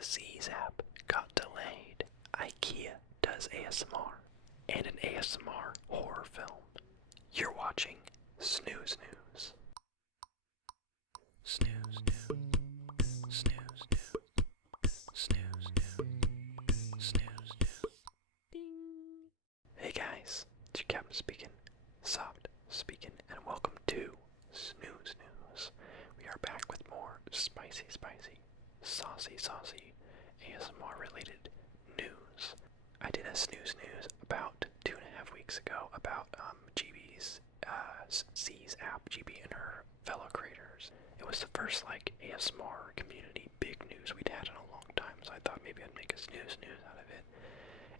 The Zees app got delayed. IKEA does ASMR. And an ASMR horror film. You're watching Snooze News. Snooze News. Snooze News. Snooze News. Snooze News. Ding. Hey guys, it's your captain speaking. Soft speaking, and welcome to Snooze News. We are back with more spicy, saucy ASMR related news. I did a Snooze News about 2.5 weeks ago about Gibi's Zees app, Gibi and her fellow creators. It was the first ASMR community big news we'd had in a long time, so I thought maybe I'd make a Snooze News out of it.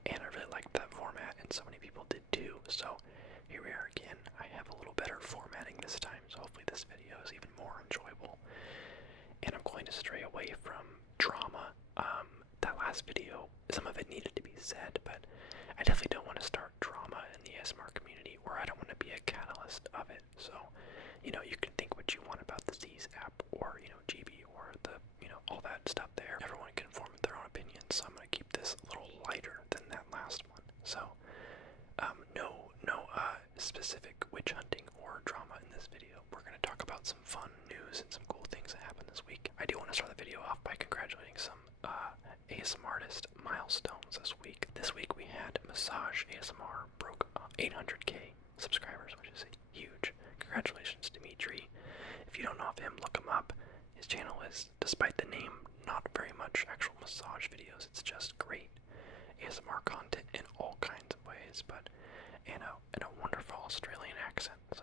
And I really liked that format, and so many people did too. So here we are again. I have a little better formatting this time, so hopefully this video is even more enjoyable. And I'm going to stray away from drama. That last video, some of it needed to be said, but I definitely don't want to start drama in the ASMR community, or I don't want to be a catalyst of it. So, you can think what you want about the Zees app, or, Gibi, or all that stuff there. Everyone can form their own opinions, so I'm going to keep this a little lighter than that last one. So, no specific witch hunting or drama in this video. We're going to talk about some fun news and some cool things that happened this week. I do want to start the video off by congratulating some ASMR artist milestones this week. This week we had Massage ASMR broke 800k subscribers, which is huge. Congratulations, Dimitri. If you don't know of him, look him up. His channel is, despite the name, not very much actual massage videos. It's just great ASMR content in all kinds of ways, but in a wonderful Australian accent. So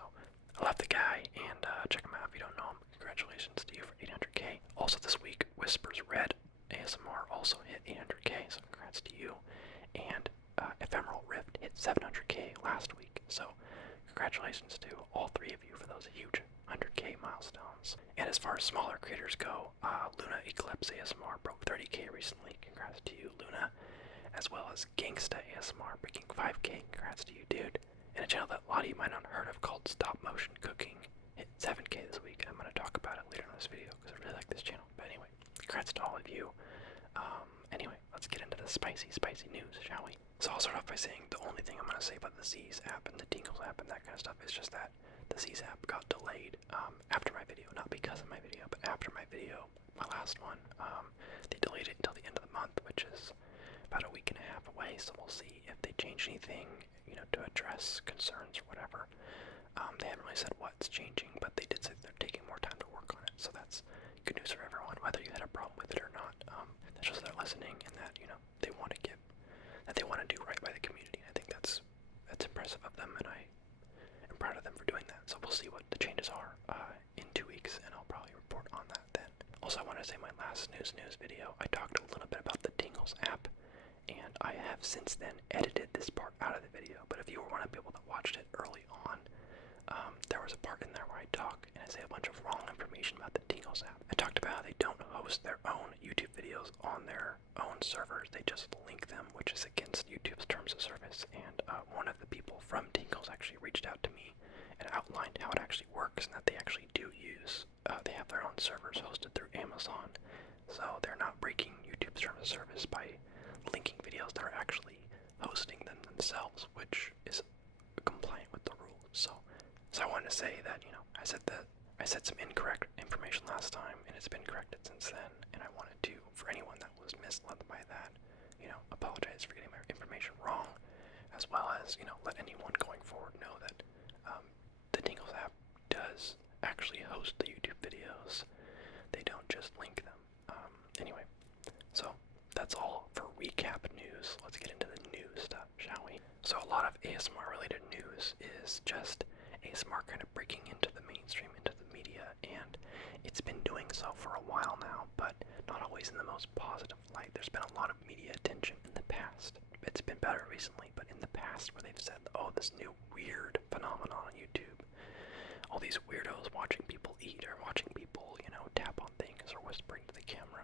I love the guy, and check him out if you don't know him. Congratulations to you for 800k. Also this week, Whispers Red ASMR also hit 800k, so congrats to you. And Ephemeral Rift hit 700k last week, so congratulations to all three of you for those huge 100k milestones. And as far as smaller creators go, Luna Eclipse ASMR broke 30k recently. Congrats to you, Luna. As well as Gangsta ASMR breaking 5k. Congrats to you, dude. And a channel that a lot of you might not have heard of called StopMotionCooking hit 7k this week. I'm going to talk about it later in this video because I really like this channel. But anyway, congrats to all of you. Anyway, let's get into the spicy news, shall we? So I'll start off by saying the only thing I'm going to say about the Zees app and the Tingles app and that kind of stuff is just that the Zees app got delayed after my video. Not because of my video, but after my video, my last one. They delayed it until the end of the month, which is about a week and a half away, so we'll see if they change anything, to address concerns or whatever. They haven't really said what's changing, but they did say they're taking more time to work on it, so that's good news for everyone, whether you had a problem with it or not. That's just they're listening, and that, they want to do right by the community, and I think that's impressive of them, and I am proud of them for doing that. So we'll see what the changes are in 2 weeks, and I'll probably report on that then. Also, I want to say my last Snooze News video, I talked a little bit about the Tingles app, and I have since then edited this part out of the video, but if you were one of the people that watched it early on, there was a part in there where I talk and I say a bunch of wrong information about the Tingles app. I talked about how they don't host their own YouTube videos on their own servers, they just link them, which is against YouTube's terms of service, and one of the people from Tingles actually reached out to me and outlined how it actually works, and that they actually do use, they have their own servers hosted through Amazon, so they're not breaking YouTube's terms of service by linking videos, they're actually hosting them themselves, which is compliant with the rules. So I wanted to say that, I said some incorrect information last time, and it's been corrected since then, and I wanted to, for anyone that was misled by that, apologize for getting my information wrong, as well as, let anyone going forward know that the Tingles app does actually host the YouTube videos. They don't just link them. Anyway, so that's all for recap news. Let's get into the new stuff, shall we? So a lot of ASMR related news is just ASMR kind of breaking into the mainstream, into the media, and it's been doing so for a while now, but not always in the most positive light. There's been a lot of media attention in the past. It's been better recently, but in the past where they've said, oh, this new weird phenomenon on YouTube, all these weirdos watching people eat or watching people, tap on things or whispering to the camera.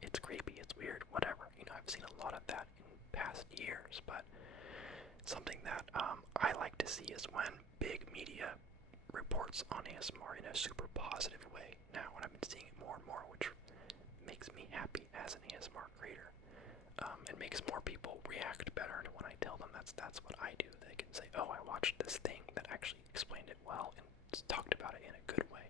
It's creepy, it's weird, whatever. I've seen a lot of that in past years, but something that I like to see is when big media reports on ASMR in a super positive way now, and I've been seeing it more and more, which makes me happy as an ASMR creator. It makes more people react better to when I tell them that's what I do. They can say, oh, I watched this thing that actually explained it well and talked about it in a good way.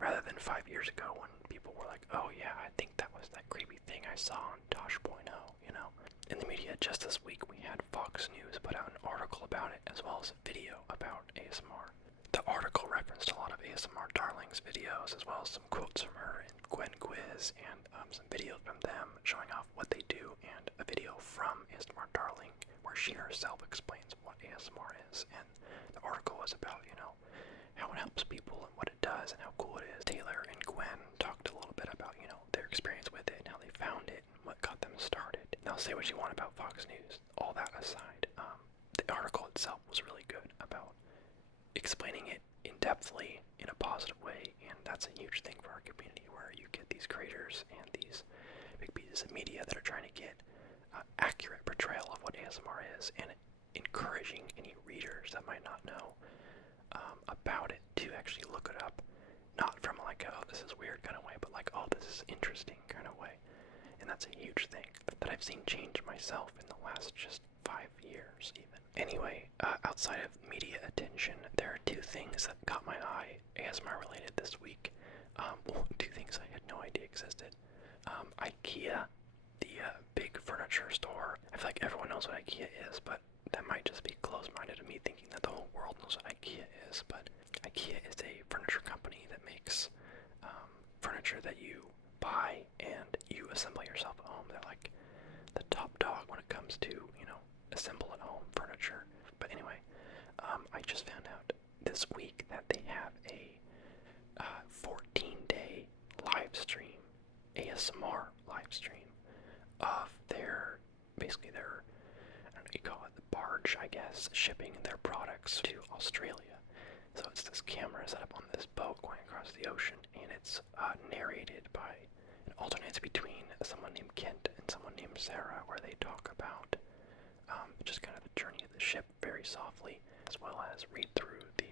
Rather than 5 years ago when people were like, oh yeah, I think that was that creepy thing I saw on Tosh.0, you know. In the media just this week, we had Fox News put out an article about it, as well as a video about ASMR. The article referenced a lot of ASMR Darlings videos, as well as some quotes from her and Gwen Quiz, and some videos from them showing off what they do, and a video from ASMR Darling where she herself explains what ASMR is. And the article was about, you know, how it helps people and what it does and how cool it is. Taylor and Gwen talked a little bit about, you know, their experience with it and how they found it and what got them started. Now, say what you want about Fox News. All that aside, the article itself was really good about explaining it in-depthly in a positive way, and that's a huge thing for our community, where you get these creators and these big pieces of media that are trying to get accurate portrayal of what ASMR is, and encouraging any readers that might not know about it to actually look it up, not from like, oh, this is weird kind of way, but like, oh, this is interesting kind of way. And that's a huge thing that I've seen change myself in the last just 5 years even. Anyway, outside of media attention, there are two things that caught my eye ASMR related this week. Two things I had no idea existed. IKEA, the big furniture store. I feel like everyone knows what IKEA is, but that might just be closed-minded of me thinking that the whole world knows what IKEA is. But IKEA is a furniture company that makes furniture that you buy and you assemble yourself at home. They're like the top dog when it comes to, you know, assemble at home furniture. But anyway, I just found out this week that they have a 14-day live stream, ASMR live stream, of their, basically their, I don't know what you call it, the barge, I guess, shipping their products to Australia. So it's this camera set up on this boat going across the ocean, and it's narrated by, it alternates between someone named Kent and someone named Sarah, where they talk about just kind of the journey of the ship very softly, as well as read through the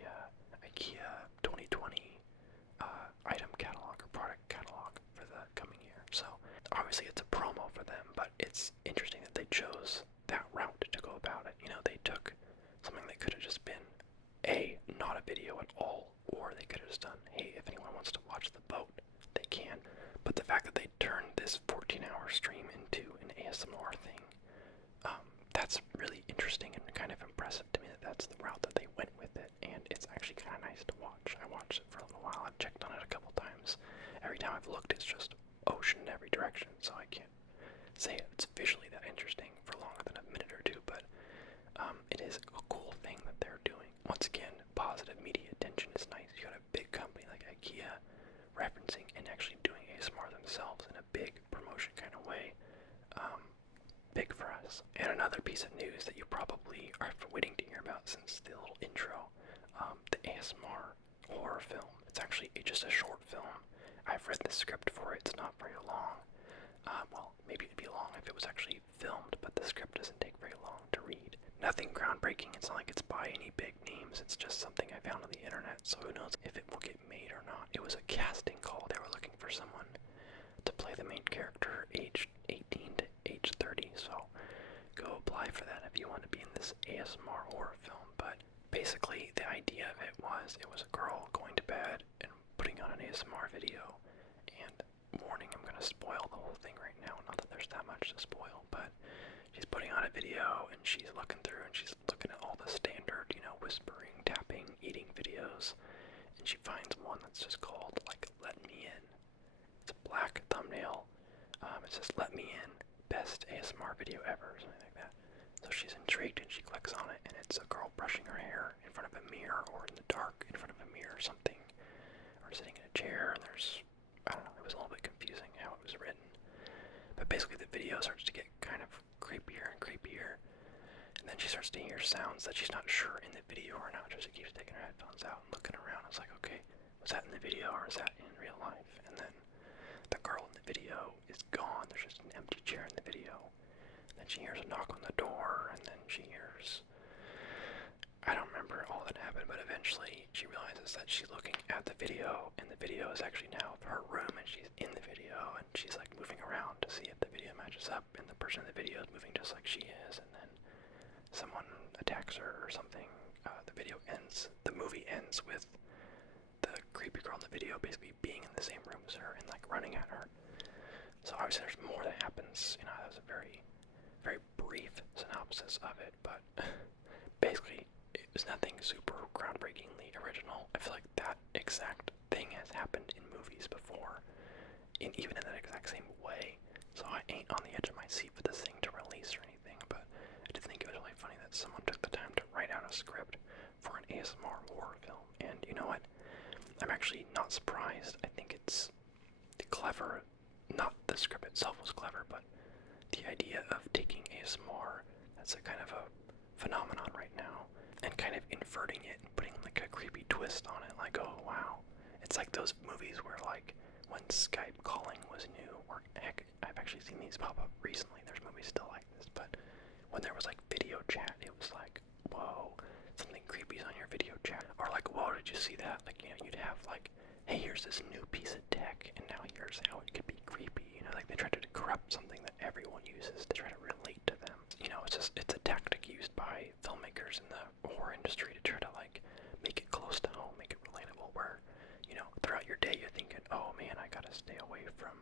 IKEA 2020 item catalog or product catalog for the coming year. So obviously it's a promo for them, but it's interesting that they chose that route to go about it. You know, they took something that could have just been not a video at all, or they could have just done, hey, if anyone wants to watch the boat, they can. But the fact that they turned this 14-hour stream into an ASMR thing, that's really interesting and kind of impressive to me that that's the route that they went with it, and it's actually kind of nice to watch. I watched it for a little while. I've checked on it a couple times. Every time I've looked, it's just ocean in every direction, so I can't say it's visually that interesting for longer than a minute or two, but it is a cool thing that they're doing. Once again, positive media attention is nice. You got a big company like IKEA referencing and actually doing ASMR themselves in a big promotion kind of way. Big for us. And another piece of news that you probably are waiting to hear about since the little intro, the ASMR horror film. It's actually just a short film. I've read the script for it. It's not very long. Well, maybe it'd be long if it was actually filmed, but the script doesn't take very long to read. Nothing groundbreaking. It's not like it's by any big names. It's just something I found on the internet, so who knows if it will get made or not. It was a casting call. They were looking for someone to play the main character aged 18 to age 30, so go apply for that if you want to be in this ASMR horror film. But basically the idea of it was a girl going to bed and putting on an ASMR video, and warning, I'm going to spoil the whole thing right now, not that there's that much to spoil, but she's putting on a video and she's looking through and she's looking at all the standard, you know, whispering, tapping, eating videos, and she finds one that's just called, like, Let Me In. It's a black thumbnail. It says, Let Me In, best ASMR video ever, or something like that. So she's intrigued and she clicks on it, and it's a girl brushing her hair in front of a mirror, or in the dark in front of a mirror or something, or sitting in a chair, and there's, I don't know, it was a little bit confusing how it was written. But basically the video starts to get kind of creepier and creepier, and then she starts to hear sounds that she's not sure in the video or not, so she keeps taking her headphones out and looking around. I was like, okay, was that in the video or is that in real life? And then the girl in the video is gone. There's just an empty chair in the video. Then she hears a knock on the door, and then she hears, I don't remember all that happened, but eventually eventually she realizes that she's looking at the video, and the video is actually now her room, and she's in the video, and she's like moving around to see if the video matches up, and the person in the video is moving just like she is, and then someone attacks her or something. The movie ends with the creepy girl in the video basically being in the same room as her and like running at her. So obviously there's more that happens, that was a very, very brief synopsis of it, but basically it was nothing super groundbreakingly original. I feel like that exact thing has happened in movies before, even in that exact same way, so I ain't on the edge of my seat for this thing to release or anything, but I did think it was really funny that someone took the time to write out a script for an ASMR horror film, and you know what? I'm actually not surprised. I think it's clever. Not the script itself was clever, but the idea of taking ASMR, that's a kind of a phenomenon right now, and kind of inverting it and putting like a creepy twist on it, like, oh wow. It's like those movies where like when Skype calling was new, or heck, I've actually seen these pop up recently, there's movies still like this, but when there was like video chat, it was like, whoa, something creepy's on your video chat. Or like, whoa, did you see that? Like, you'd have like, hey, here's this new piece of tech, and now here's how it could be creepy. Like they try to corrupt something that everyone uses to try to relate to them. It's a tactic used by filmmakers in the horror industry to try to like make it close to home, make it relatable, where, throughout your day you're thinking, oh man, I gotta stay away from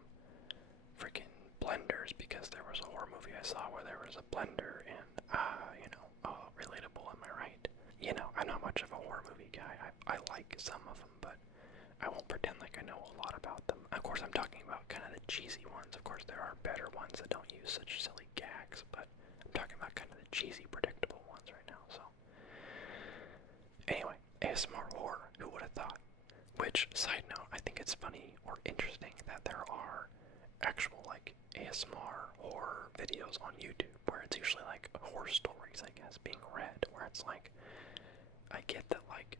freaking blenders because there was a horror movie I saw where there was a blender, and oh, relatable, am I right? I'm not much of a horror movie guy. I like some of them, but I won't pretend like I know a lot about them. Of course, I'm talking about kind of the cheesy ones. Of course, there are better ones that don't use such silly gags, but I'm talking about kind of the cheesy, predictable ones right now, so. Anyway, ASMR horror, who would have thought? Which, side note, I think it's funny or interesting that there are actual, like, ASMR horror videos on YouTube, where it's usually, like, horror stories, I guess, being read, where it's like, I get that, like,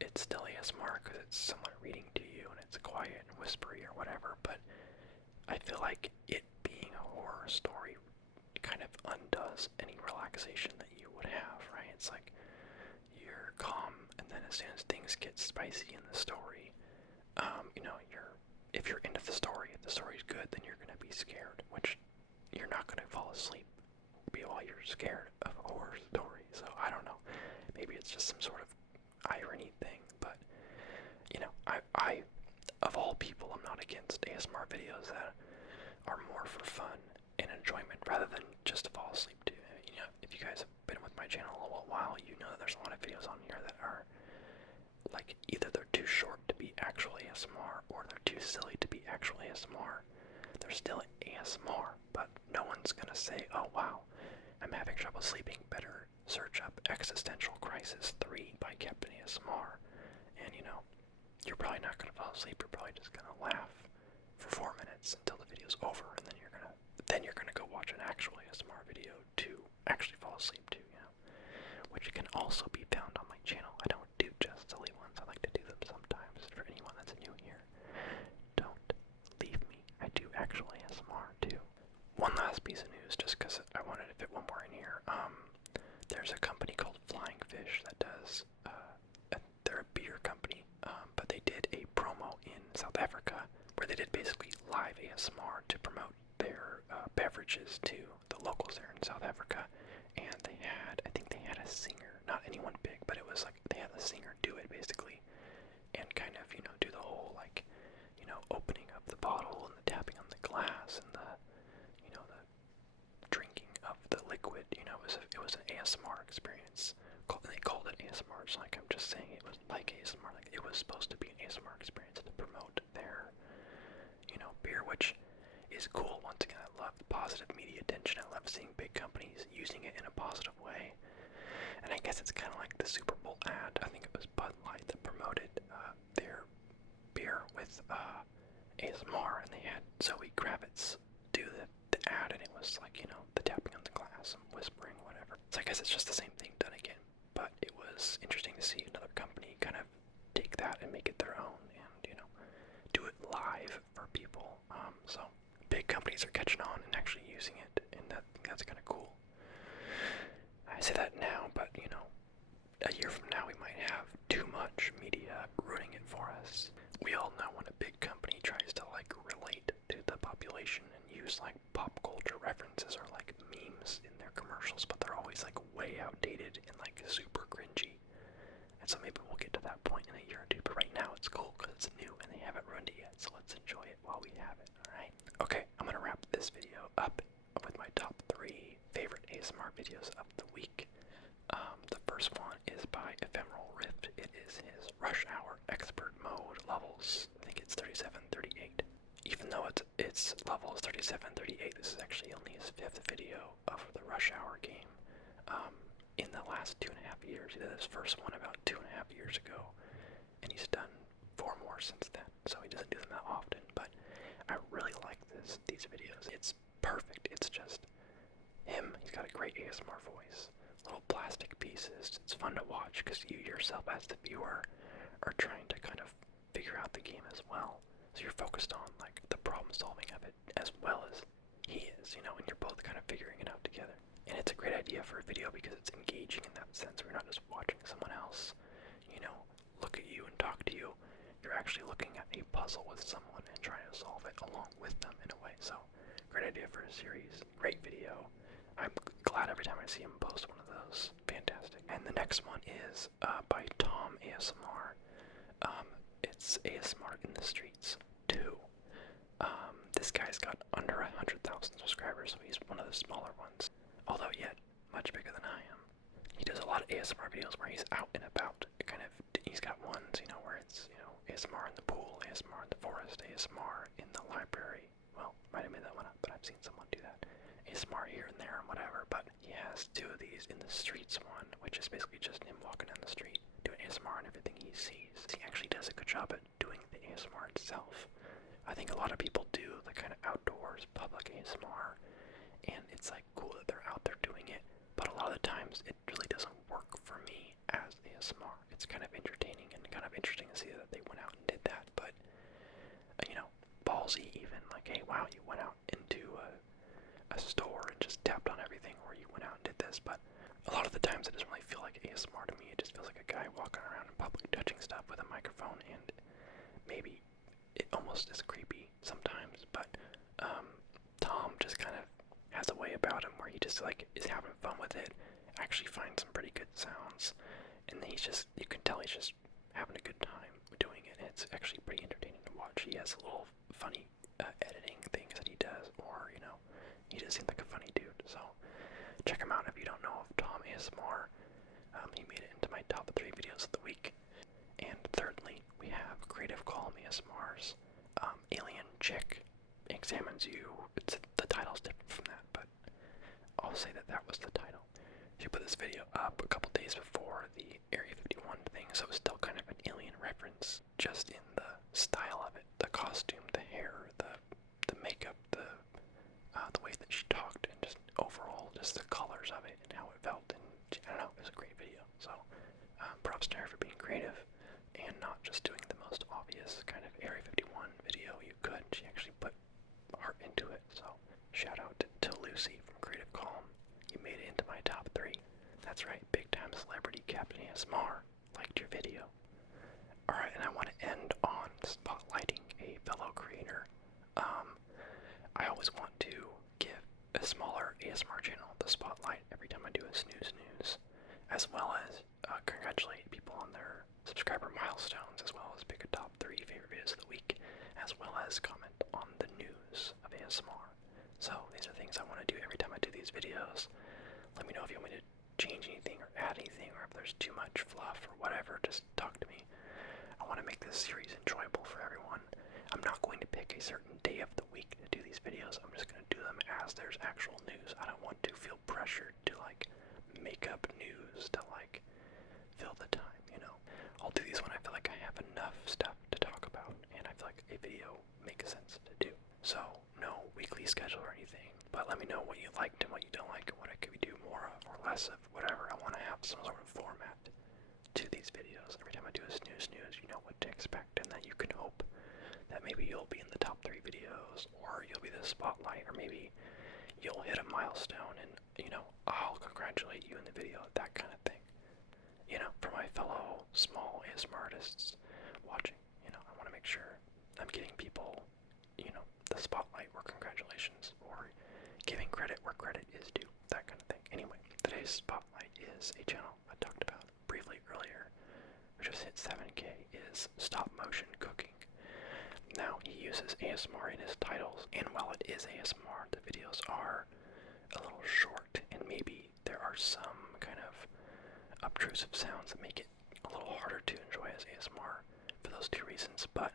it's still ASMR because it's someone reading to you and it's quiet and whispery or whatever, but I feel like it being a horror story kind of undoes any relaxation that you would have, right? It's like you're calm, and then as soon as things get spicy in the story, if you're into the story, if the story's good, then you're going to be scared, which you're not going to fall asleep while you're scared of a horror story, so I don't know. Maybe it's just some sort of irony thing, but I of all people, I'm not against ASMR videos that are more for fun and enjoyment rather than just to fall asleep to. If you guys have been with my channel a while, you know that there's a lot of videos on here that are like either they're too short to be actual ASMR or they're too silly to be actual ASMR. They're still ASMR, but no one's gonna say, oh wow, I'm having trouble sleeping, better search up Existential Crisis 3 by Captain ASMR, and you're probably not going to fall asleep, you're probably just going to laugh for 4 minutes until the video's over, and then you're going to go watch an actual ASMR video to actually fall asleep to, which can also be found on my channel. I don't do just silly ones, I like to do them sometimes. For anyone that's new here, don't leave me, I do actual ASMR too. One last piece of news, just because I wanted to fit one more in here. There's a company called Flying Fish that does, they're a beer company, but they did a promo in South Africa where they did basically live ASMR to promote their beverages to the locals there in South Africa, and I think they had a singer, not anyone big, but it was like they had a singer do it basically, and kind of, do the whole like, opening up the bottle and the tapping on the glass and the, the drinking of the liquid, it was an ASMR experience. They called it ASMR, it's like I'm just saying it was like ASMR, like it was supposed to be an ASMR experience to promote their, beer, which is cool. Once again, I love positive media attention. I love seeing big companies using it in a positive way. And I guess it's kind of like the Super Bowl ad. I think it was Bud Light that promoted their beer with ASMR, and they had Zoe Kravitz do the ad, and it was like, the tapping on the glass and whispering, whatever. So I guess it's just the same thing done again, but it was interesting to see another company kind of take that and make it their own, and, do it live for people. So big companies are catching on and actually using it, and that's kind of cool. I say that now, but, a year from now we might have 2 pop culture references or like memes in their commercials, but they're always like way outdated and like super cringy. And so maybe we'll get to that point in a year or two, but right now it's cool because it's new and they haven't ruined it yet, so let's enjoy it while we have it, alright? Okay, I'm gonna wrap this video up with my top 3 favorite ASMR videos of the week. The first one is by Ephemeral Rift. It is his Rush Hour Expert Mode levels. I think it's 3738. Even though its level is 3738, this is actually only his 5th video of the Rush Hour game. In the last 2.5 years. He did his first one about 2.5 years ago, and he's done 4 more since then, so he doesn't do them that often, but I really like these videos. It's perfect. It's just him. He's got a great ASMR voice. Little plastic pieces. It's fun to watch because you yourself as the viewer are trying to kind of figure out the game as well. So you're focused on like the problem solving of it as well as he is, you know, and you're both kind of figuring it out together. And it's a great idea for a video because it's engaging in that sense. We're not just watching someone else, you know, look at you and talk to you. You're actually looking at a puzzle with someone and trying to solve it along with them in a way. So, great idea for a series. Great video. I'm glad every time I see him post one of those. Fantastic. And the next one is by TomASMR. It's ASMR in the Streets 2. This guy's got under 100,000 subscribers, so he's one of the smaller ones. Although yet much bigger than I am. He does a lot of ASMR videos where he's out and about. He's got ones, you know, where it's, you know, ASMR in the pool, ASMR in the forest, ASMR in the library. Well, might have made that one up, but I've seen someone do that. ASMR here and there and whatever, but he has 2 of these in the streets one, which is basically just him walking down the street, doing ASMR on everything he sees. He actually does a good job at doing the ASMR itself. I think a lot of people do the kind of outdoors public ASMR, and it's like cool that they're out there doing it, but a lot of the times it really doesn't work for me as ASMR. It's kind of entertaining and kind of interesting to see that they went out and did that, but you know, ballsy even, like, hey, wow, you went out into a store and just tapped on everything, or you went out and did this, but a lot of the times it doesn't really feel like ASMR to me. It just feels like a guy walking around in public touching stuff with a microphone, and maybe it almost is creepy sometimes, but Tom just kind of has a way about him where he just like is having fun with it, actually finds some pretty good sounds, and he's just, you can tell he's just having a good time doing it, and it's actually pretty entertaining to watch. He has little funny editing things that he does, or, you know, he just seems like a funny dude, so check him out if you don't know of TomASMR. He made it into my top 3 videos of the week. And thirdly, we have Creative Calm ASMR's Alien Chick Examines You. The title's different from that, but I'll say that was the title. She put this video up a couple days before the Area 51 thing, so it was still kind of an alien reference, just in the style of it. The costume, the hair, the makeup, the way that she talked, and just overall, just the colors of it and how it felt, and I don't know, it was a great video. So, props to her for being creative and not just doing the most obvious kind of Area 51 video you could. She actually put heart into it, so shout out to Lucy from Creative Calm. You made it into my top 3. That's right, big time celebrity Captain ASMR liked your video. Alright, and I want to end on spotlighting a fellow creator. I always want to give a smaller ASMR channel the spotlight every time I do a Snooze News, as well as congratulate people on their subscriber milestones, as well as pick a top 3 favorite videos of the week, as well as comment on the news of ASMR. So these are things I want to do every time I do these videos. Let me know if you want me to change anything or add anything, or if there's too much fluff or whatever, just talk to me. I want to make this series enjoyable for everyone. I'm not going to pick a certain day of the week to do these videos. I'm just going to do them as there's actual news. I don't want to feel pressured to like make up news to like fill the time, you know. I'll do these when I feel like I have enough stuff to talk about and I feel like a video makes sense to do. So no weekly schedule or anything, but let me know what you liked and what you don't like and what I could do more of or less of, whatever. I want to have some sort of format to these videos. Every time I do a Snooze News, you know what to expect, and that you can hope that maybe you'll be in the top 3 videos, or you'll be the spotlight, or maybe you'll hit a milestone and, you know, I'll congratulate you in the video, that kind of thing. You know, for my fellow small ASMR artists watching, you know, I want to make sure I'm getting people, you know, the spotlight or congratulations, or credit where credit is due, that kind of thing. Anyway, today's spotlight is a channel I talked about briefly earlier, which just hit 7K, is StopMotionCooking. Now, he uses ASMR in his titles, and while it is ASMR, the videos are a little short, and maybe there are some kind of obtrusive sounds that make it a little harder to enjoy as ASMR for those two reasons, but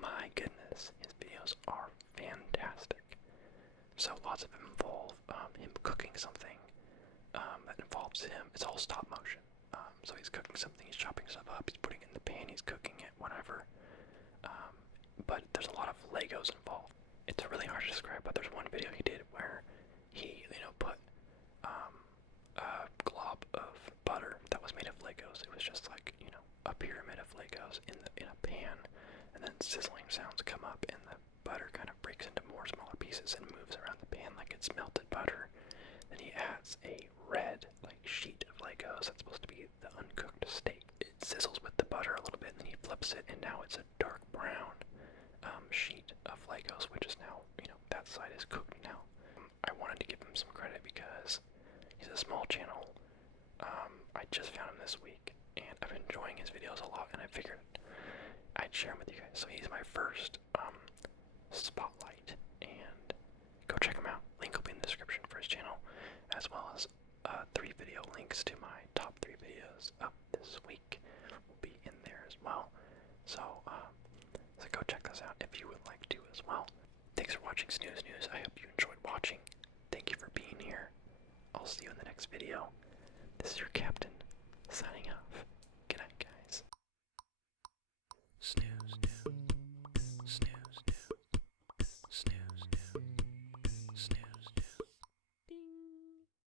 my goodness, his videos are fantastic. So lots of them involve him cooking something that involves him. It's all stop motion. So he's cooking something, he's chopping stuff up, he's putting it in the pan, he's cooking it, whatever. But there's a lot of Legos involved. It's really hard to describe, but there's one video he did where he, put a glob of butter that was made of Legos. It was just like, a pyramid of Legos in a pan, and then sizzling sounds come up, and the butter kind of breaks into more smaller pieces and moves around the pan like it's melted butter. Then he adds a red, sheet of Legos that's supposed to be the uncooked steak. It sizzles with the butter a little bit, and then he flips it, and now it's a dark brown sheet of Legos, which is now, that side is cooked now. I wanted to give him some credit because he's a small channel. I just found him this week, and I've been enjoying his videos a lot, and I figured I'd share him with you guys. So he's my first spotlight, and go check him out. Link will be in the description for his channel, as well as 3 video links to my top 3 videos up this week will be in there as well. So go check those out if you would like to as well. Thanks for watching Snooze News. I hope you enjoyed watching. Thank you for being here. I'll see you in the next video. This is your captain, signing out.